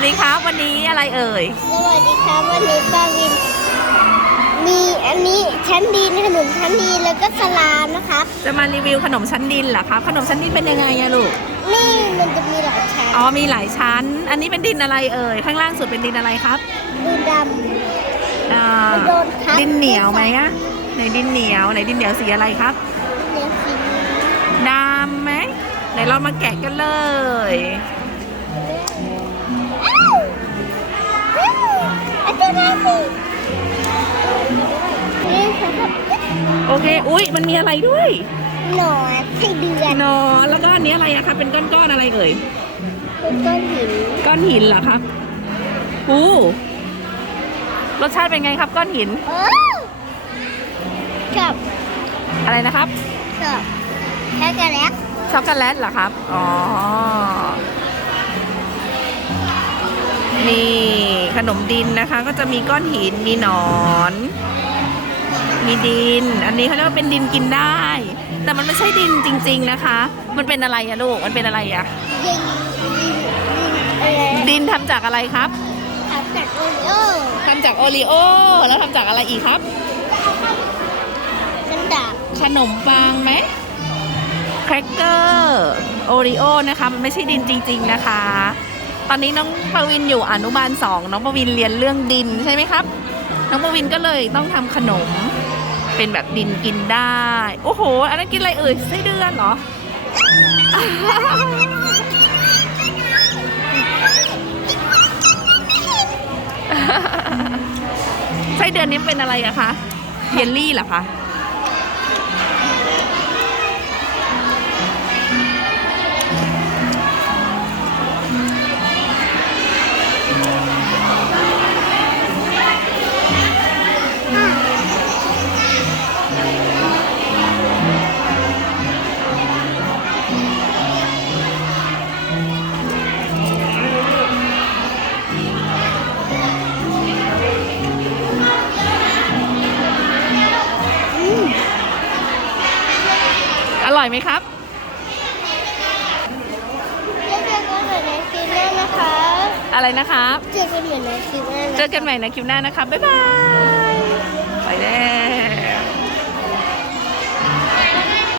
วัสดีครับ วันนี้อะไรเอ่ย สวัสดีครับวันนี้ป้าวิน มีอันนี้ชั้นดีนขนมชั้นดีแล้วก็สลามนะครับ จะมารีวิวขนมชั้นดินเหรอครับขนมชั้นดินเป็นยังไงอะลูก นี่มันจะมีหลายชั้น อ๋อมีหลายชั้น อันนี้เป็นดินอะไรเอ่ย ข้างล่างสุดเป็นดินอะไรครับดูดอ่ามันโดนทับดินเหนียวไหมอะไหนดินเหนียวไหนดินเหนียวสีอะไรครับำเนี่ยสีดำไหมไหนเรามาแกะกันเลย โอเค อุ้ยมันมีอะไรด้วย หนอนไส้เดือนนอแล้วก็อันนี้อะไรอะครับเป็นก้อนๆอะไรเอ่ยเป็นก้อนหิน ก้อนหินเหรอครับอู้รสชาติเป็นไงครับก้อนหินโอ้กับอะไรนะครับกับแค่กระแลกช็อกโกแลตเหรอครับ อ๋อ นมดินนะคะ ก็จะมีก้อนหินมีหนอน มีดิน อันนี้เขาเรียกว่าเป็นดินกินได้ แต่มันไม่ใช่ดินจริง ๆนะคะ มันเป็นอะไรอะลูกมันเป็นอะไรอะยิงยิงอะไรดินทำจากอะไรครับทำจากโอริโอทำจากโอรีโอแล้วทำจากอะไรอีกครับกระดาษขนมปังไหมแครกเกอร์โอริโอนะคะ มันไม่ใช่ดินจริง ๆ นะคะ ตอนนี้น้องปวินอยู่อนุบาลสองน้องปวินเรียนเรื่องดินใช่ไหมครับ น้องปวินก็เลยต้องทำขนม เป็นแบบดินกินได้ โอ้โห อันนั้นกินอะไรเอ่ยไส้เดือนเหรอไส้เดือนนี้เป็นอะไรอะคะเยลลี่เหรอคะ ร่อยไหมครับแล้วเจอกันใหม่ในคลิปหน้านะคะอะไรนะครับ เจอกันใหม่ในคลิปหน้านะเจอกันใหม่ในคลิปหน้านะครับบ๊ายบายไปแล้ว